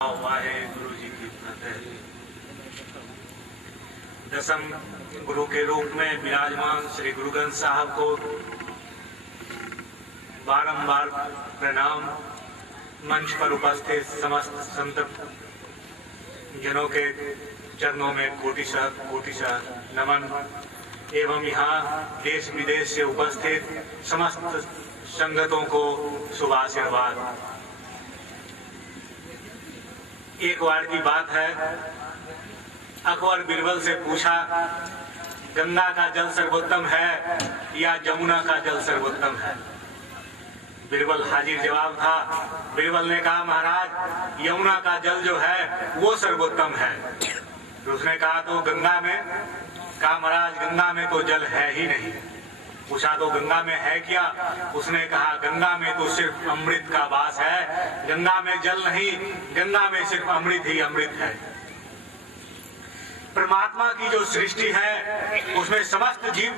वाहेगुरु जी की फतेह। दसम गुरु के रूप में विराजमान श्री गुरु ग्रंथ साहब को बारंबार प्रणाम। मंच पर उपस्थित समस्त संत जनों के चरणों में कोटिशः नमन एवं यहाँ देश विदेश से उपस्थित समस्त संगतों को शुभ आशीर्वाद। एक बार की बात है, अकबर बीरबल से पूछा, गंगा का जल सर्वोत्तम है या जमुना का जल सर्वोत्तम है? बीरबल हाजिर जवाब था। बीरबल ने कहा, महाराज यमुना का जल जो है वो सर्वोत्तम है। तो उसने कहा, तो गंगा में? कहा, महाराज गंगा में तो जल है ही नहीं। पूछा, तो गंगा में है क्या? उसने कहा, गंगा में तो सिर्फ अमृत का वास है, गंगा में जल नहीं, गंगा में सिर्फ अमृत ही अमृत है। परमात्मा की जो सृष्टि है उसमें समस्त जीव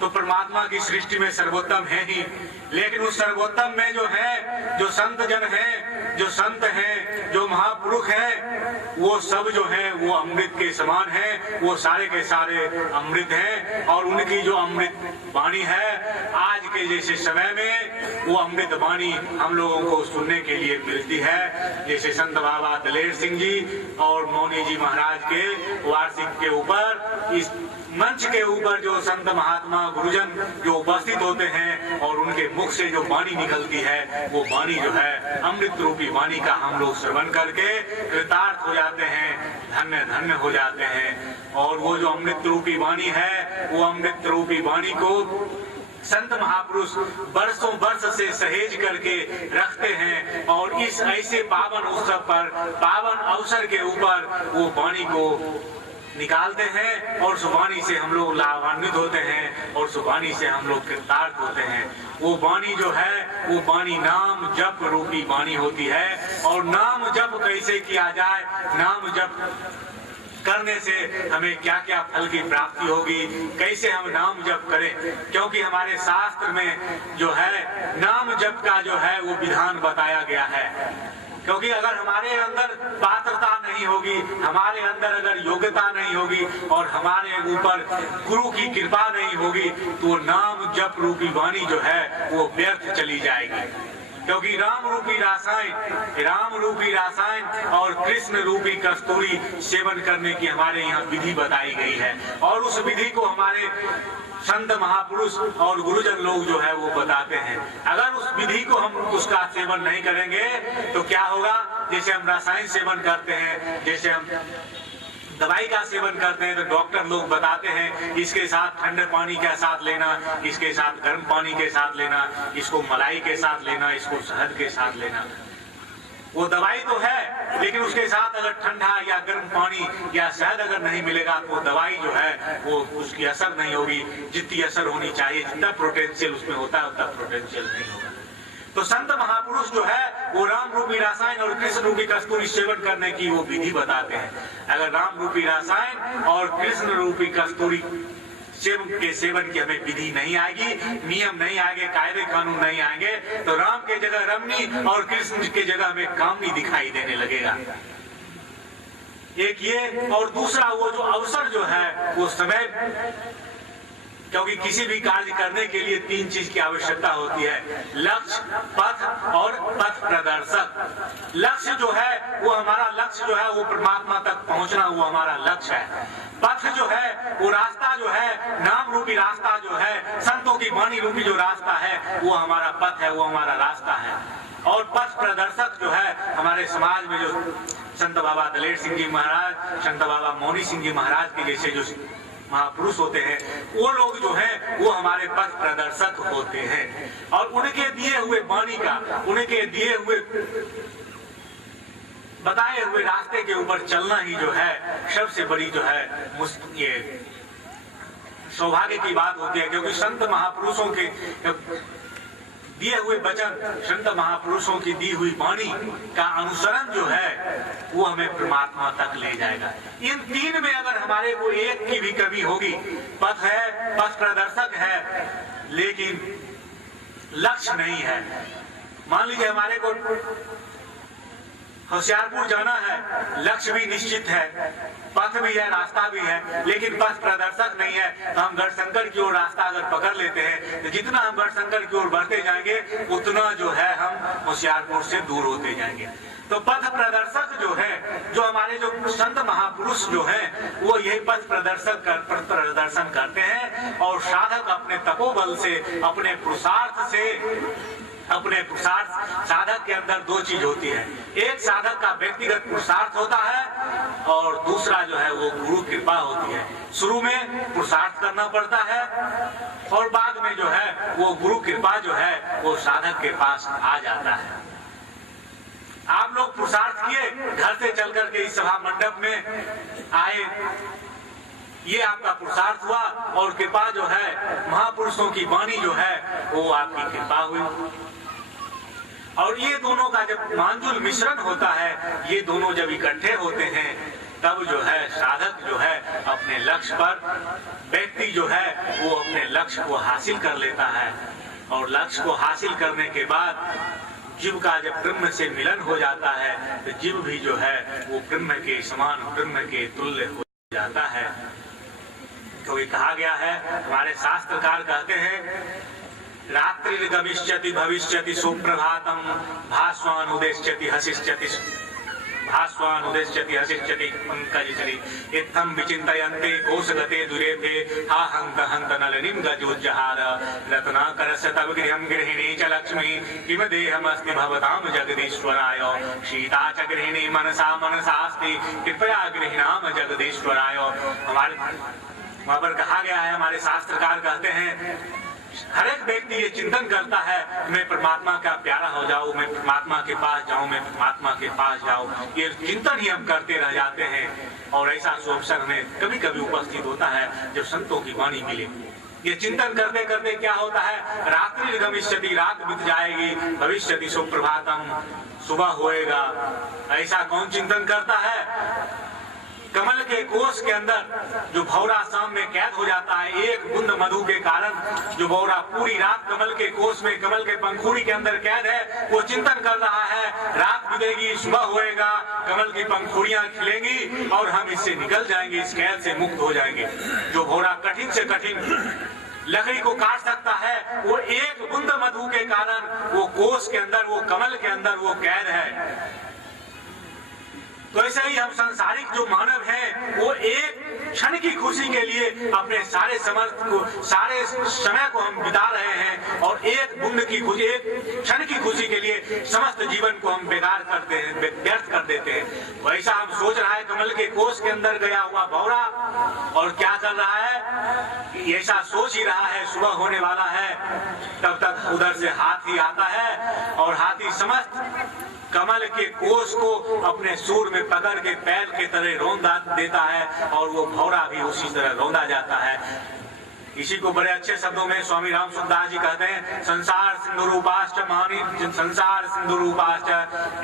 तो परमात्मा की सृष्टि में सर्वोत्तम है ही, लेकिन उस सर्वोत्तम में जो है, जो संत जन है, जो संत हैं, जो महापुरुष हैं, वो सब जो है वो अमृत के समान है। वो सारे के सारे अमृत हैं और उनकी जो अमृत वाणी है आज के जैसे समय में वो अमृत वाणी हम लोगों को सुनने के लिए मिलती है। जैसे संत बाबा दलेर सिंह जी और मौनी जी महाराज के वार्षिक के ऊपर, इस मंच के ऊपर जो संत महात्मा गुरुजन जो उपस्थित होते हैं और उनके मुख से जो वाणी निकलती है, वो वाणी जो है अमृत रूपी वाणी का हम लोग श्रवण करके कृतार्थ हो जाते हैं, धन्य धन्य हो जाते हैं। और वो जो अमृत रूपी वाणी है, वो अमृत रूपी वाणी को संत महापुरुष बरसों वर्ष से सहेज करके रखते हैं और इस ऐसे पावन उत्सव पर, पावन अवसर के ऊपर वो वाणी को निकालते हैं और सुवाणी से हम लोग लाभान्वित होते हैं और सुवाणी से हम लोग कृतार्थ होते हैं। वो वाणी जो है वो वाणी नाम जप रूपी वाणी होती है। और नाम जप कैसे किया जाए, नाम जप करने से हमें क्या क्या फल की प्राप्ति होगी, कैसे हम नाम जप करें, क्योंकि हमारे शास्त्र में जो है नाम जप का जो है वो विधान बताया गया है। क्योंकि अगर हमारे अंदर पात्रता नहीं होगी, हमारे अंदर अगर योग्यता नहीं होगी और हमारे ऊपर गुरु की कृपा नहीं होगी, तो नाम जप रूपी वाणी जो है वो व्यर्थ चली जाएगी। क्योंकि राम रूपी रासायन और कृष्ण रूपी कस्तूरी सेवन करने की हमारे यहाँ विधि बताई गई है और उस विधि को हमारे संत महापुरुष और गुरुजन लोग जो है वो बताते हैं। अगर उस विधि को हम उसका सेवन नहीं करेंगे तो क्या होगा? जैसे हम रासायन सेवन करते हैं, जैसे हम दवाई का सेवन करते हैं, तो डॉक्टर लोग बताते हैं इसके साथ ठंडे पानी के साथ लेना, इसके साथ गर्म पानी के साथ लेना, इसको मलाई के साथ लेना, इसको शहद के साथ लेना। वो दवाई तो है, लेकिन उसके साथ अगर ठंडा या गर्म पानी या शहद अगर नहीं मिलेगा तो दवाई जो है वो उसकी असर नहीं होगी। जितनी असर होनी चाहिए, जितना पोटेंशियल उसमें होता है उतना पोटेंशियल नहीं होगा। तो संत महापुरुष जो है वो राम रूपी रासायन और कृष्ण रूपी कस्तूरी सेवन करने की वो विधि बताते हैं। अगर राम रूपी रासायन और कृष्ण रूपी कस्तूरी सेवन की हमें विधि नहीं आएगी, नियम नहीं आएंगे, कायदे कानून नहीं आएंगे, तो राम के जगह रमनी और कृष्ण के जगह हमें कामनी दिखाई देने लगेगा। एक ये, और दूसरा वो जो अवसर जो है वो समय, क्योंकि किसी भी कार्य करने के लिए तीन चीज की आवश्यकता होती है, लक्ष्य, पथ और पथ प्रदर्शक। लक्ष्य जो है वो हमारा लक्ष्य जो है वो परमात्मा तक पहुंचना, वो हमारा लक्ष्य है। पथ जो है वो रास्ता जो है, नाम रूपी रास्ता जो है, संतों की वाणी रूपी जो रास्ता है वो हमारा पथ है, वो हमारा रास्ता है। और पथ प्रदर्शक जो है हमारे समाज में जो संत बाबा दलेर सिंह जी महाराज, संत बाबा मौनी सिंह जी महाराज के जैसे जो महापुरुष होते हैं, वो लोग जो हैं वो हमारे पथ प्रदर्शक होते हैं। और उनके दिए हुए वाणी का, उनके दिए हुए बताए हुए रास्ते के ऊपर चलना ही जो है सबसे बड़ी जो है ये सौभाग्य की बात होती है। क्योंकि संत महापुरुषों के दिए हुए वचन, संत महापुरुषों की दी हुई वाणी का अनुसरण जो है वो हमें परमात्मा तक ले जाएगा। इन तीन में अगर हमारे को एक की भी कमी होगी, पथ है, पथ प्रदर्शक है, लेकिन लक्ष्य नहीं है। मान लीजिए होशियारपुर जाना है, लक्ष्य भी निश्चित है, पथ भी है, रास्ता भी है, लेकिन पथ प्रदर्शक नहीं है। तो हम गढ़शंकर की ओर रास्ता अगर पकड़ लेते हैं तो जितना हम गढ़शंकर की ओर बढ़ते जाएंगे उतना जो है हम होशियारपुर से दूर होते जाएंगे। तो पथ प्रदर्शक जो है, जो हमारे जो संत महापुरुष जो हैं, वो यही पथ प्रदर्शन करते हैं। और साधक अपने तपोबल से, अपने पुरुषार्थ से, अपने पुरुषार्थ, साधक के अंदर दो चीज होती है, एक साधक का व्यक्तिगत पुरुषार्थ होता है और दूसरा जो है वो गुरु कृपा होती है। शुरू में पुरुषार्थ करना पड़ता है और बाद में जो है वो गुरु कृपा जो है वो साधक के पास आ जाता है। आप लोग पुरुषार्थ किए, घर से चल करके इस सभा मंडप में आए, ये आपका पुरुषार्थ हुआ और कृपा जो है महापुरुषों की वाणी जो है वो आपकी कृपा हुई। और ये दोनों का जब मांजुल मिश्रण होता है, ये दोनों जब इकट्ठे होते हैं, तब जो है साधक जो है अपने लक्ष्य पर, व्यक्ति जो है वो अपने लक्ष्य को हासिल कर लेता है। और लक्ष्य को हासिल करने के बाद जीव का जब ब्रह्म से मिलन हो जाता है तो जीव भी जो है वो ब्रह्म के समान, ब्रह्म के तुल्य हो जाता है। तो ये कहा गया है, हमारे शास्त्रकार कहते हैं, रात्रि गमिष्यति भविष्यति सुप्रभातम भास्वानुदेश्यति हसिष्यति, भास्वानुदेश्यति हसिष्यति पंकजचरी इत्थं विचिन्तयन्ते कोशगते दुरेभे हा हन्त हन्त नलिनीं गजोज्जहार रत्नाकरस्य तव गृहं गृहिणी च लक्ष्मी किम देहमस्ति भवतां जगदीश्वराय सीता च गृहिणी मनसा मनसास्ति कृपया गृहिणाम जगदीश्वराय। हमारे वहां पर कहा गया है, हमारे शास्त्रकार कहते हैं, हर एक व्यक्ति ये चिंतन करता है मैं परमात्मा का प्यारा हो जाऊं, मैं परमात्मा के पास जाऊं, मैं परमात्मा के पास जाऊं। ये चिंतन ही हम करते रह जाते हैं। और ऐसा अवसर में कभी कभी उपस्थित होता है जब संतों की वाणी मिले। ये चिंतन करते करते क्या होता है, रात्रि गमिष्यति, रात बीत जाएगी, भविष्यति सुप्रभातम, सुबह होएगा। ऐसा कौन चिंतन करता है? कमल के कोष के अंदर जो भौरा शाम में कैद हो जाता है, एक बूंद मधु के कारण जो भौरा पूरी रात कमल के कोष में, कमल के पंखुड़ी के अंदर कैद है, वो चिंतन कर रहा है रात बीतेगी, सुबह होएगा, कमल की पंखुड़ियां खिलेंगी और हम इससे निकल जाएंगे, इस कैद से मुक्त हो जाएंगे। जो भौरा कठिन से कठिन लकड़ी को काट सकता है, वो एक बूंद मधु के कारण वो कोष के अंदर, वो कमल के अंदर वो कैद है। तो ऐसे ही हम सांसारिक जो मानव हैं, वो एक क्षण की खुशी के लिए अपने सारे समर्थ को, सारे समय को हम बिता रहे हैं और एक बूंद की खुशी, एक क्षण की खुशी के लिए समस्त जीवन को हम बेकार करते हैं, व्यर्थ कर देते हैं। वैसा हम सोच रहा है कमल के कोष के अंदर गया हुआ भौरा, और क्या कर रहा है, ऐसा सोच ही रहा है सुबह होने वाला है, तब तक उधर से हाथी आता है और हाथी समस्त कमल के कोष को अपने सूर में पकड़ के पैर के तरह रौंदा देता है और वो भौरा भी उसी तरह रौंदा जाता है। इसी को बड़े अच्छे शब्दों में स्वामी राम सुखदास जी कहते हैं, संसार सिंधु रूपाश्च मानी, संसार सिंधु रूपाश्च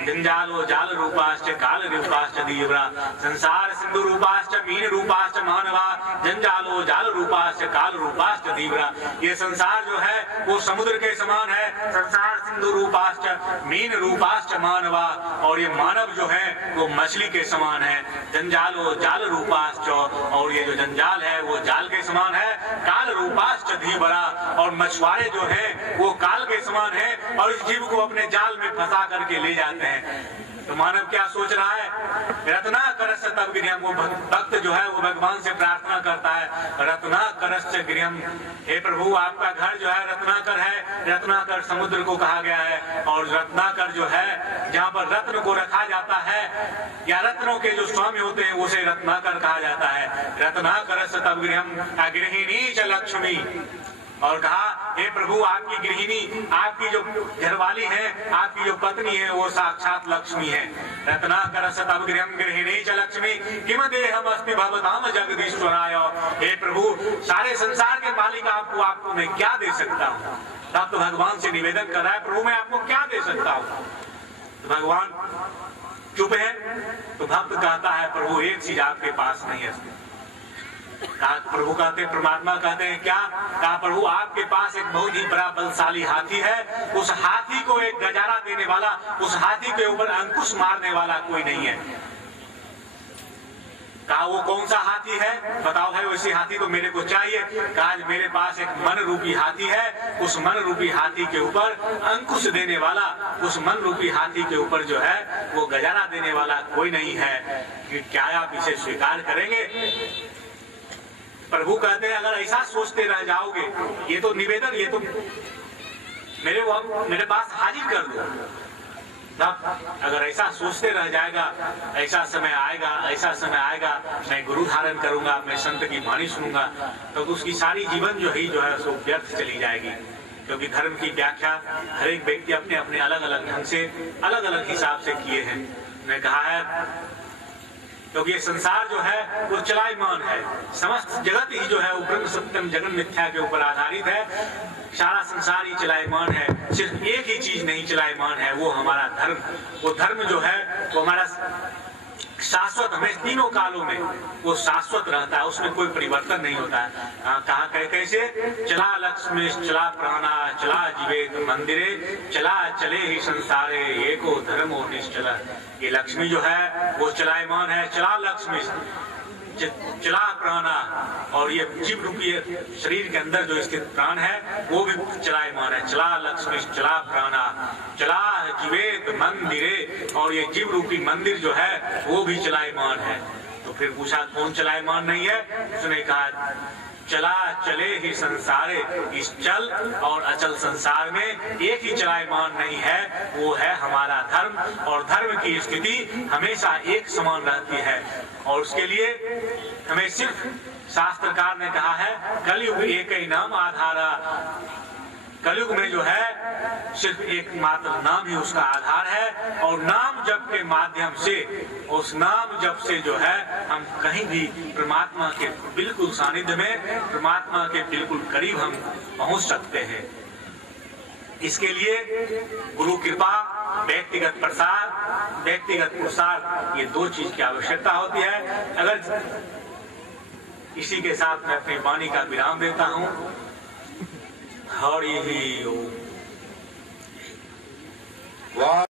जंजालो जाल रूपाश्च काल रूपाश्च दीव्रा, संसार सिंधु रूपाश्च मीन रूपाश्च मानवा जंजालो जाल रूपाश्च काल रूपाश्च दीव्रा। ये संसार जो है वो समुद्र के समान है, संसार सिंधु रूपाश्च मीन रूपाश्च मानवा, और ये मानव जो है वो मछली के समान है, जंजालो जाल रूपाश्च, और ये जो जंजाल है वो जाल के समान है, काल रूपाश्च धीवरा, और मछुआरे जो हैं वो काल के समान हैं और इस जीव को अपने जाल में फंसा करके ले जाते हैं। तो मानव क्या सोच रहा है, रत्नाकरस्य तव गृहम्, वो भक्त जो है वो भगवान से प्रार्थना करता है, रत्नाकरस्य गृहम्, हे प्रभु आपका घर जो है रत्नाकर है। रत्नाकर समुद्र को कहा गया है और रत्नाकर जो है जहाँ पर रत्न को रखा जाता है या रत्नों के जो स्वामी होते हैं उसे रत्नाकर कहा जाता है। रत्नाकरस्य तव गृहम् गृहिणी च लक्ष्मी, और कहा हे प्रभु आपकी गृहिणी, आपकी जो घरवाली है, आपकी जो पत्नी है वो साक्षात लक्ष्मी है। रत्नाकरस्य तव गृहम् गृहिणी च लक्ष्मी किम देहमस्ति भवतां जगदीश्वराय, हे प्रभु सारे संसार के मालिक आपको मैं क्या दे सकता हूँ। तब तो भगवान से निवेदन कर रहा है, प्रभु मैं आपको क्या दे सकता हूँ। तो भगवान चुप है। तो भक्त कहता है प्रभु एक चीज आपके पास नहीं है, कहा प्रभु कहते हैं, परमात्मा कहते हैं क्या? कहा प्रभु आपके पास एक बहुत ही बड़ा बलशाली हाथी है, उस हाथी को एक गजारा देने वाला, उस हाथी के ऊपर अंकुश मारने वाला कोई नहीं है। कहा वो कौन सा हाथी है? बताओ भाई, वैसी हाथी तो मेरे को चाहिए। कहा मेरे पास एक मन रूपी हाथी है, उस मन रूपी हाथी के ऊपर अंकुश देने वाला, उस मन रूपी हाथी के ऊपर जो है वो गजारा देने वाला कोई नहीं है। कि क्या आप इसे स्वीकार करेंगे? प्रभु कहते हैं अगर ऐसा सोचते रह जाओगे, ये तो निवेदन, ये तो मेरे पास हाजिर कर दो। अगर ऐसा सोचते रह जाएगा, ऐसा समय आएगा मैं गुरु धारण करूंगा, मैं संत की वाणी सुनूंगा, तो उसकी सारी जीवन जो है सो व्यर्थ चली जाएगी। क्योंकि धर्म की व्याख्या हर एक व्यक्ति अपने अपने अलग अलग ढंग से, अलग अलग हिसाब से किए हैं। मैं कहा है क्योंकि ये संसार जो है वो चलायमान है, समस्त जगत ही जो है वो ब्रह्म सत्यम जगन मिथ्या के ऊपर आधारित है। सारा संसार ही चलायमान है, सिर्फ एक ही चीज नहीं चलायमान है, वो हमारा धर्म। वो धर्म जो है वो हमारा शाश्वत, हमें तीनों कालों में वो शाश्वत रहता है, उसमें कोई परिवर्तन नहीं होता है। कहा कैसे? चला लक्ष्मी चला प्राणा चला जीवेत मंदिरे चला चले ही संसारे एको धर्मो निश्चला। ये लक्ष्मी जो है वो चलायमान है, चला लक्ष्मी चला प्राणा, और ये जीव रूपी शरीर के अंदर जो स्थित प्राण है वो भी चलायमान है। चला लक्ष्मी चला प्राणा चला जीवेत मंदिरे, और ये जीव रूपी मंदिर जो है वो भी चलायमान है। तो फिर पूछा कौन चलायमान नहीं है? उसने कहा चला चले ही संसारे, इस चल और अचल संसार में एक ही चलायमान नहीं है, वो है हमारा धर्म। और धर्म की स्थिति हमेशा एक समान रहती है, और उसके लिए हमें सिर्फ शास्त्रकार ने कहा है कलयुग एक ही नाम आधारा। कलयुग में जो है सिर्फ एक मात्र नाम ही उसका आधार है, और नाम जप के माध्यम से, उस नाम जप से जो है हम कहीं भी परमात्मा के बिल्कुल सानिध्य में, परमात्मा के बिल्कुल करीब हम पहुंच सकते हैं। इसके लिए गुरु कृपा, व्यक्तिगत प्रसाद, व्यक्तिगत पुरुषार्थ, ये दो चीज की आवश्यकता होती है। अगर इसी के साथ मैं अपनी वाणी का विराम देता हूँ। हरि ओम।